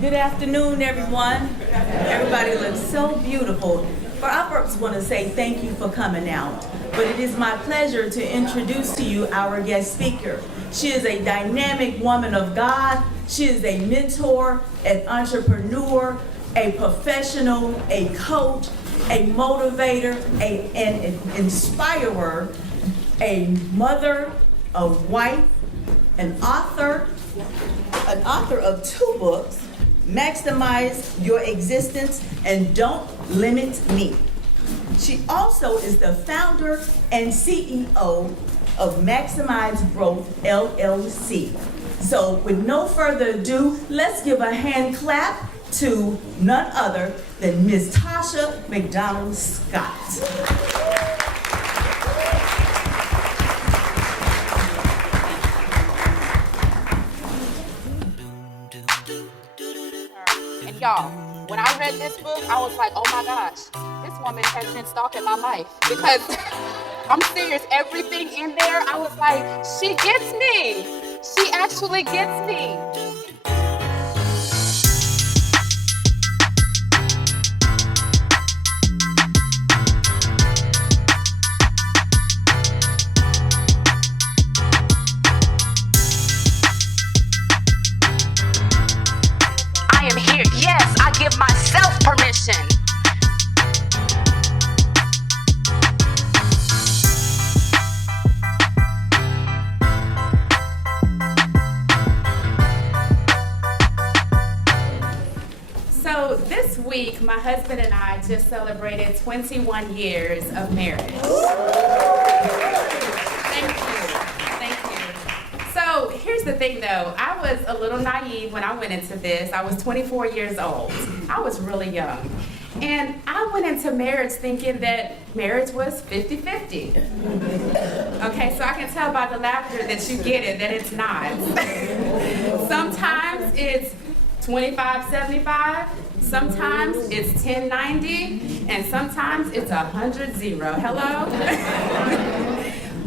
Good afternoon, everyone. Everybody looks so beautiful. For I first want to say thank you for coming out. But it is my pleasure to introduce to you our guest speaker. She is a dynamic woman of God. She is a mentor, an entrepreneur, a professional, a coach, a motivator, an inspirer, a mother, a wife, an author of 2 books, Maximize Your Existence and Don't Limit Me. She also is the founder and CEO of Maximize Growth LLC. So with no further ado, let's give a hand clap to none other than Ms. Tasha McDonald Scott. Y'all, when I read this book, I was like, oh my gosh, this woman has been stalking my life. Because I'm serious, everything in there, I was like, she gets me. She actually gets me. Yes, I give myself permission. So this week, my husband and I just celebrated 21 years of marriage. Thank you. So here's the thing though, I was a little naive when I went into this. I was 24 years old. I was really young. And I went into marriage thinking that marriage was 50-50. Okay, so I can tell by the laughter that you get it, that it's not. Sometimes it's 25-75, sometimes it's 10-90, and sometimes it's 100-0. Hello?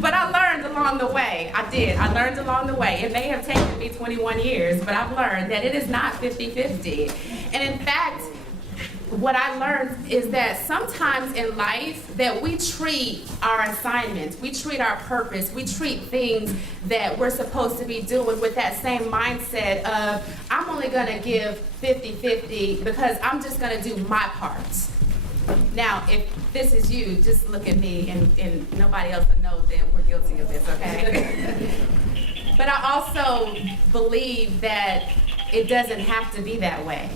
But I learned along the way. I did. I learned along the way. It may have taken me 21 years, but I've learned that it is not 50-50. And in fact, what I learned is that sometimes in life that we treat our assignments, we treat our purpose, we treat things that we're supposed to be doing with that same mindset of, I'm only going to give 50-50 because I'm just going to do my part. Now, if this is you, just look at me and nobody else will know that we're guilty of this, okay? But I also believe that it doesn't have to be that way.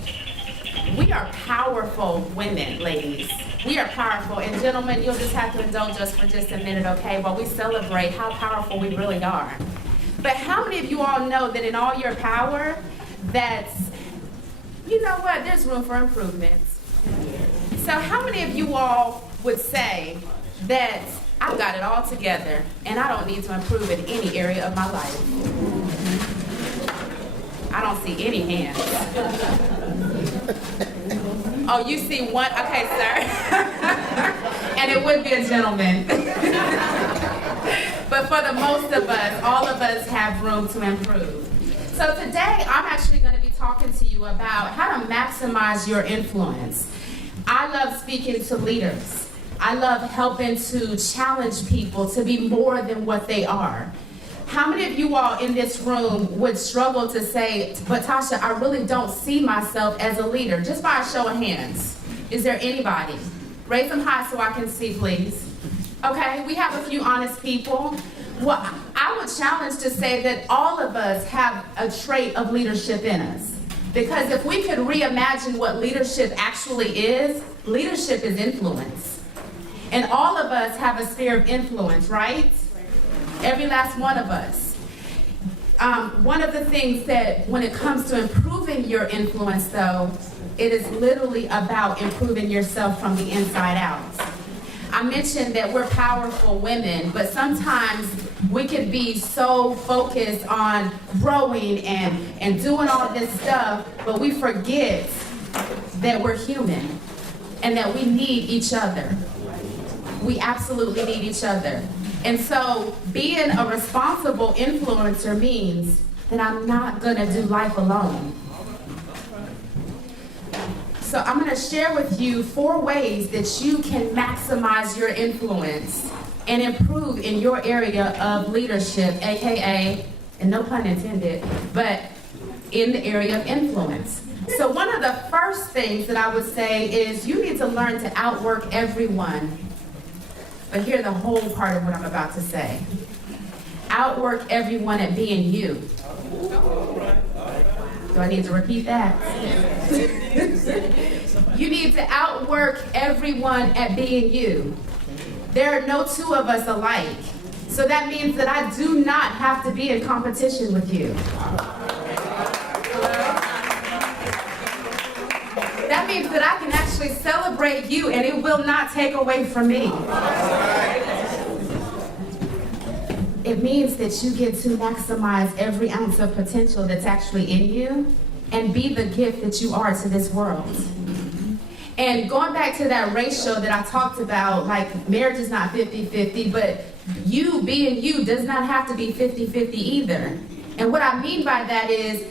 We are powerful women, ladies. We are powerful. And gentlemen, you'll just have to indulge us for just a minute, okay, while we celebrate how powerful we really are. But how many of you all know that in all your power, that's, you know what, there's room for improvements. So how many of you all would say that I've got it all together and I don't need to improve in any area of my life? I don't see any hands. Oh, you see one? Okay, sir. And it would be a gentleman. But for the most of us, all of us have room to improve. So today, I'm actually going to be talking to you about how to maximize your influence. I love speaking to leaders. I love helping to challenge people to be more than what they are. How many of you all in this room would struggle to say, but Tasha, I really don't see myself as a leader? Just by a show of hands. Is there anybody? Raise them high so I can see, please. Okay, we have a few honest people. Well, I would challenge to say that all of us have a trait of leadership in us. Because if we could reimagine what leadership actually is, leadership is influence. And all of us have a sphere of influence, right? Every last one of us. One of the things that when it comes to improving your influence, though, it is literally about improving yourself from the inside out. I mentioned that we're powerful women, but sometimes we can be so focused on growing and doing all this stuff, but we forget that we're human and that we need each other. We absolutely need each other. And so being a responsible influencer means that I'm not going to do life alone. So I'm going to share with you 4 ways that you can maximize your influence and improve in your area of leadership, aka, and no pun intended, but in the area of influence. So one of the first things that I would say is you need to learn to outwork everyone. But hear the whole part of what I'm about to say. Outwork everyone at being you. Do I need to repeat that? You need to outwork everyone at being you. There are no 2 of us alike. So that means that I do not have to be in competition with you. That means that I can actually celebrate you and it will not take away from me. It means that you get to maximize every ounce of potential that's actually in you and be the gift that you are to this world. And going back to that ratio that I talked about, like marriage is not 50-50, but you being you does not have to be 50-50 either. And what I mean by that is,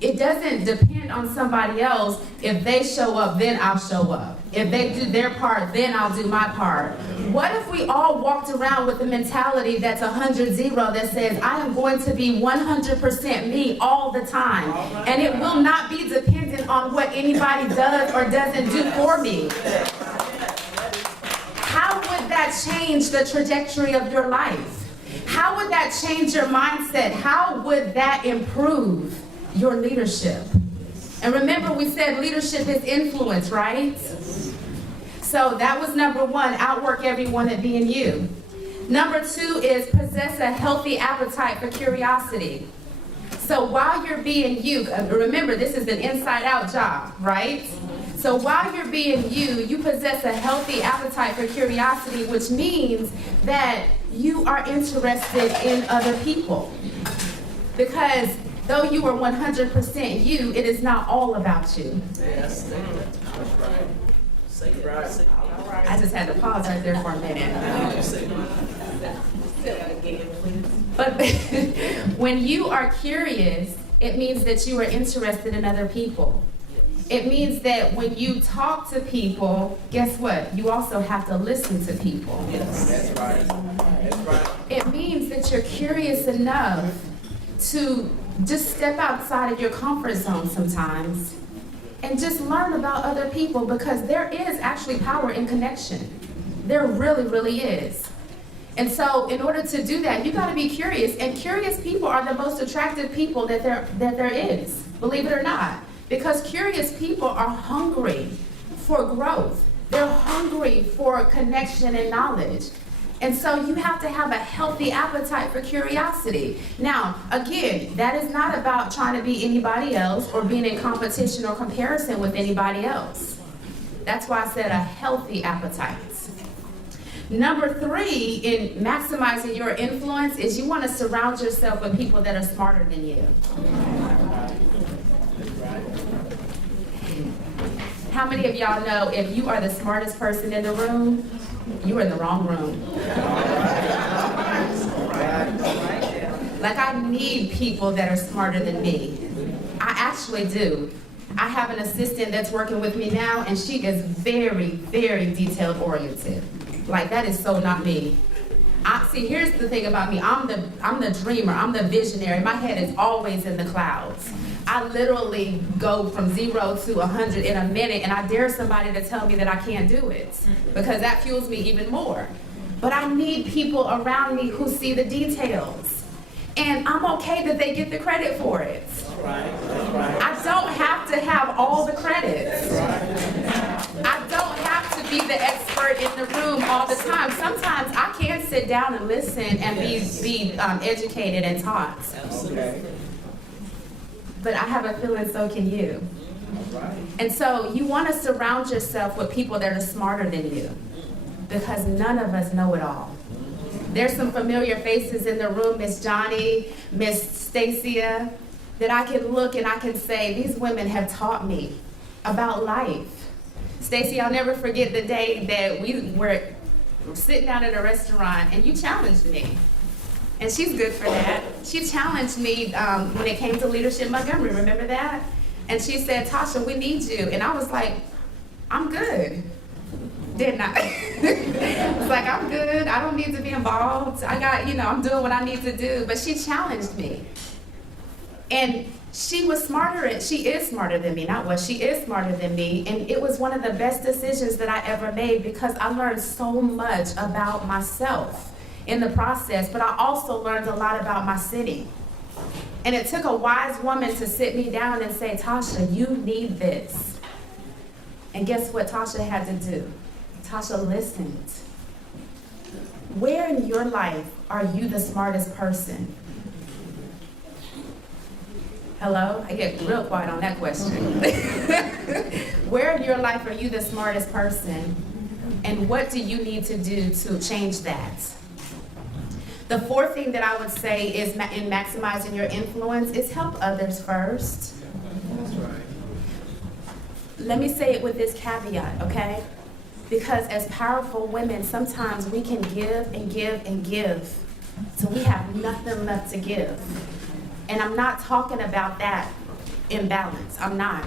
it doesn't depend on somebody else. If they show up, then I'll show up. If they do their part, then I'll do my part. What if we all walked around with the mentality that's 100-0 that says, I am going to be 100% me all the time. And it will not be dependent on what anybody does or doesn't do for me. How would that change the trajectory of your life? How would that change your mindset? How would that improve your leadership? And remember, we said leadership is influence, right? So that was number 1, outwork everyone at being you. Number 2 is possess a healthy appetite for curiosity. So while you're being you, remember this is an inside-out job, right? So while you're being you, you possess a healthy appetite for curiosity, which means that you are interested in other people. Because though you are 100% you, it is not all about you. Yes, right. I just had to pause right there for a minute. But when you are curious, it means that you are interested in other people. It means that when you talk to people, guess what? You also have to listen to people. Yes, that's right. That's right. It means that you're curious enough to just step outside of your comfort zone sometimes and just learn about other people, because there is actually power in connection. There really, really is. And so in order to do that, you got to be curious. And curious people are the most attractive people that there is, believe it or not. Because curious people are hungry for growth. They're hungry for connection and knowledge. And so you have to have a healthy appetite for curiosity. Now, again, that is not about trying to be anybody else or being in competition or comparison with anybody else. That's why I said a healthy appetite. Number 3 in maximizing your influence is you want to surround yourself with people that are smarter than you. How many of y'all know if you are the smartest person in the room, you are in the wrong room? Like, I need people that are smarter than me. I actually do. I have an assistant that's working with me now, and she is very, very detailed oriented. Like, that is so not me. See, here's the thing about me. I'm the dreamer. I'm the visionary. My head is always in the clouds. I literally go from 0 to 100 in a minute, and I dare somebody to tell me that I can't do it, because that fuels me even more. But I need people around me who see the details. And I'm okay that they get the credit for it. I don't have to have all the credit. I don't have to be the expert in the room all the time. Sometimes I can sit down and listen and be educated and taught. But I have a feeling so can you. And so you want to surround yourself with people that are smarter than you, because none of us know it all. There's some familiar faces in the room, Miss Johnny, Miss Stacia, that I can look and I can say, these women have taught me about life. Stacy, I'll never forget the day that we were sitting down at a restaurant and you challenged me. And she's good for that. She challenged me when it came to leadership in Montgomery, remember that? And she said, Tasha, we need you. And I was like, I'm good. Didn't I? It's like, I'm good. I don't need to be involved. I got, I'm doing what I need to do. But she challenged me. And she is smarter than me, she is smarter than me. And it was one of the best decisions that I ever made because I learned so much about myself in the process, but I also learned a lot about my city. And it took a wise woman to sit me down and say, Tasha, you need this. And guess what Tasha had to do? Tasha listened. Where in your life are you the smartest person? Hello? I get real quiet on that question. Where in your life are you the smartest person? And what do you need to do to change that? The fourth thing that I would say is in maximizing your influence is help others first. That's right. Let me say it with this caveat, okay? Because as powerful women, sometimes we can give and give and give, so we have nothing left to give. And I'm not talking about that imbalance. I'm not.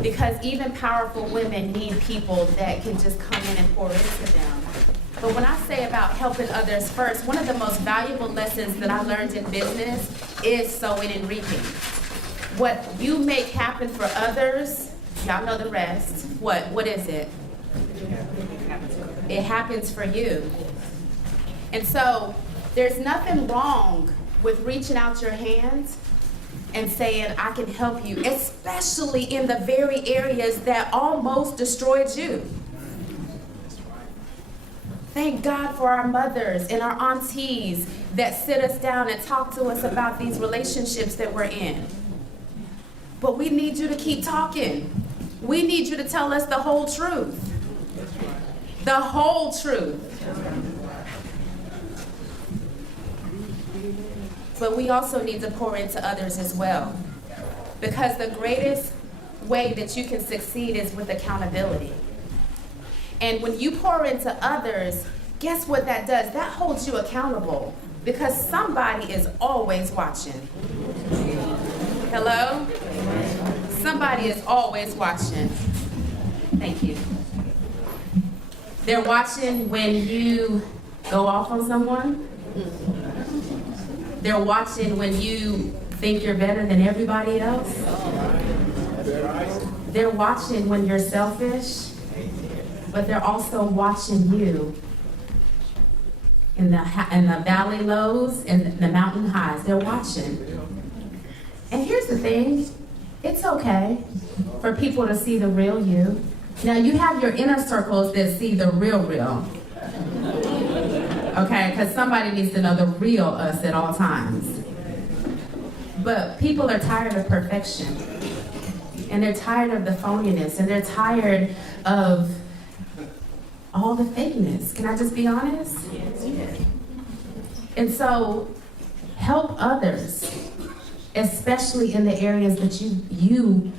Because even powerful women need people that can just come in and pour into them. But when I say about helping others first, one of the most valuable lessons that I learned in business is sowing and reaping. What you make happen for others, y'all know the rest. What is it? It happens for you. And so there's nothing wrong with reaching out your hands and saying, I can help you, especially in the very areas that almost destroyed you. Thank God for our mothers and our aunties that sit us down and talk to us about these relationships that we're in. But we need you to keep talking. We need you to tell us the whole truth. The whole truth. But we also need to pour into others as well. Because the greatest way that you can succeed is with accountability. And when you pour into others, guess what that does? That holds you accountable. Because somebody is always watching. Hello? Somebody is always watching. Thank you. They're watching when you go off on someone. They're watching when you think you're better than everybody else. They're watching when you're selfish, but they're also watching you in the valley lows and the mountain highs. They're watching. And here's the thing, it's okay for people to see the real you. Now you have your inner circles that see the real. Okay, because somebody needs to know the real us at all times. But people are tired of perfection. And they're tired of the phoniness. And they're tired of all the fakeness. Can I just be honest? Yes. And so, help others, especially in the areas that you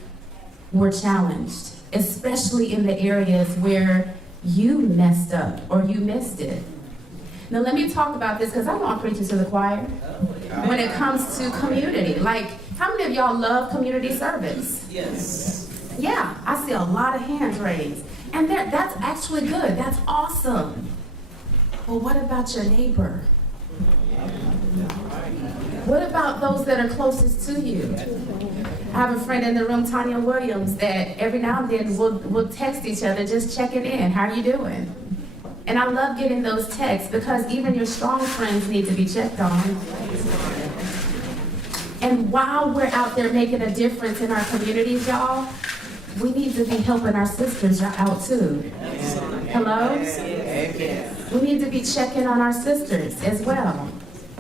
were challenged. Especially in the areas where you messed up or you missed it. Now let me talk about this because I know I'm preaching to the choir when it comes to community. Like, how many of y'all love community service? Yes. Yeah, I see a lot of hands raised. And that's actually good. That's awesome. But what about your neighbor? What about those that are closest to you? I have a friend in the room, Tanya Williams, that every now and then we'll text each other just checking in. How are you doing? And I love getting those texts because even your strong friends need to be checked on. And while we're out there making a difference in our communities, y'all, we need to be helping our sisters out too. Hello? We need to be checking on our sisters as well.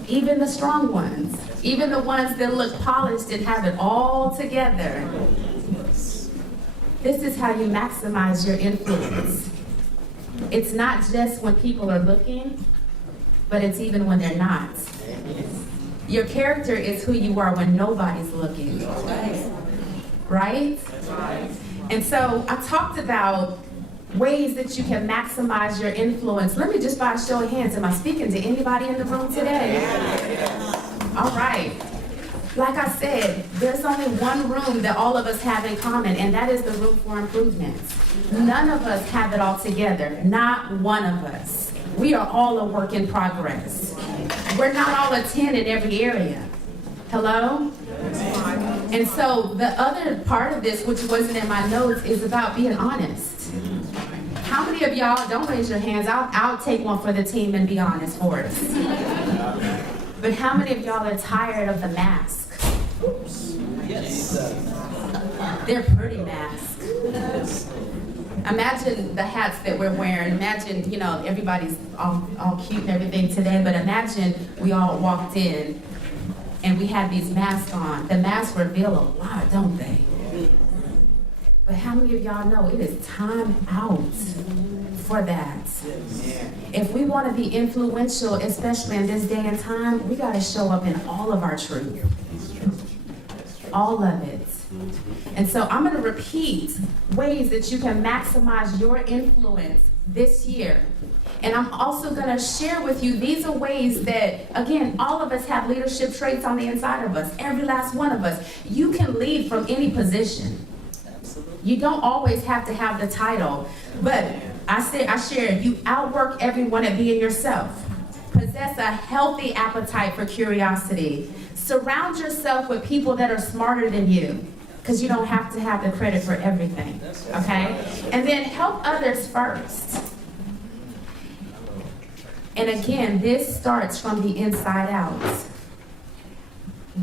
Even the strong ones. Even the ones that look polished and have it all together. This is how you maximize your influence. It's not just when people are looking, but it's even when they're not. Your character is who you are when nobody's looking. Right? And so I talked about ways that you can maximize your influence. Let me just by a show of hands, am I speaking to anybody in the room today? All right. like I said, there's only one room that all of us have in common, and that is the room for improvement. None of us have it all together, not one of us. We are all a work in progress. We're not all a 10 in every area. Hello? And so the other part of this, which wasn't in my notes, is about being honest. How many of y'all, don't raise your hands, I'll take one for the team and be honest for us. But how many of y'all are tired of the mask? Yes. They're pretty masks. Imagine the hats that we're wearing. Imagine, you know, everybody's all cute and everything today, but imagine we all walked in and we had these masks on. The masks reveal a lot, don't they? But how many of y'all know it is time out for that? If we want to be influential, especially in this day and time, we got to show up in all of our truth. All of it. And so I'm going to repeat ways that you can maximize your influence this year. And I'm also going to share with you, these are ways that, again, all of us have leadership traits on the inside of us. Every last one of us. You can lead from any position. You don't always have to have the title. But I share, you outwork everyone at being yourself. Possess a healthy appetite for curiosity. Surround yourself with people that are smarter than you, because you don't have to have the credit for everything, okay? And then help others first. And again, this starts from the inside out.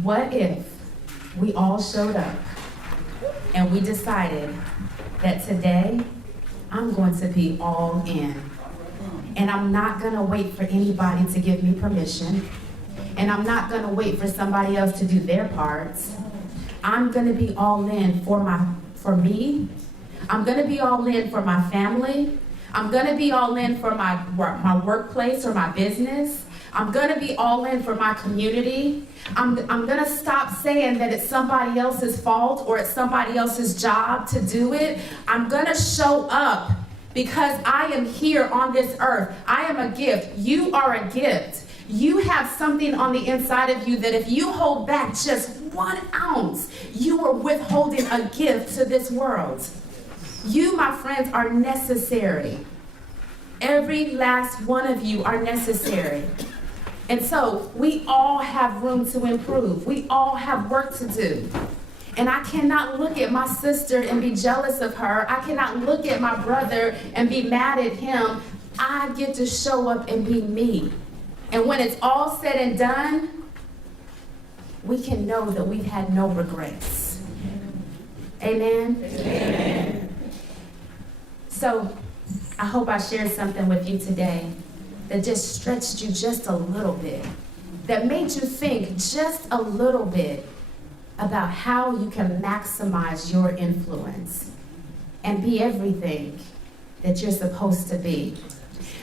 What if we all showed up and we decided that today I'm going to be all in, and I'm not going to wait for anybody to give me permission, and I'm not going to wait for somebody else to do their parts. I'm going to be all in for me. I'm going to be all in for my family. I'm going to be all in for my workplace or my business. I'm going to be all in for my community. I'm going to stop saying that it's somebody else's fault or it's somebody else's job to do it. I'm going to show up because I am here on this earth. I am a gift. You are a gift. You have something on the inside of you that if you hold back just 1 ounce, you are withholding a gift to this world. You, my friends, are necessary. Every last one of you are necessary. And so we all have room to improve. We all have work to do. And I cannot look at my sister and be jealous of her. I cannot look at my brother and be mad at him. I get to show up and be me. And when it's all said and done, we can know that we've had no regrets. Amen? Amen. So I hope I shared something with you today that just stretched you just a little bit, that made you think just a little bit about how you can maximize your influence and be everything that you're supposed to be.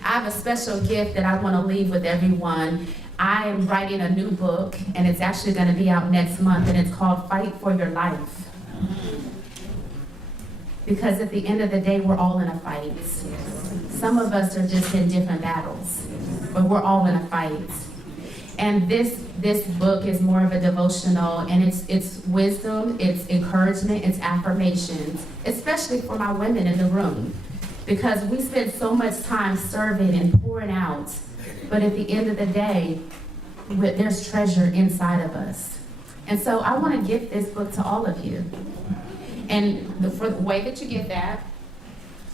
I have a special gift that I want to leave with everyone. I am writing a new book, and it's actually going to be out next month, and it's called Fight for Your Life. Because at the end of the day, we're all in a fight. Some of us are just in different battles, but we're all in a fight. And this book is more of a devotional, and it's wisdom, it's encouragement, it's affirmations, especially for my women in the room. Because we spend so much time serving and pouring out, but at the end of the day, there's treasure inside of us. And so I want to give this book to all of you. And for the way that you get that,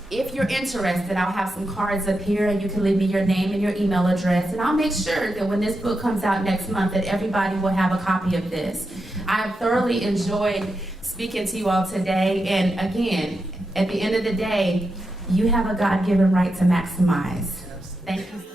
if you're interested, I'll have some cards up here, and you can leave me your name and your email address, and I'll make sure that when this book comes out next month that everybody will have a copy of this. I have thoroughly enjoyed speaking to you all today, and again, at the end of the day, you have a God-given right to maximize. Thank you.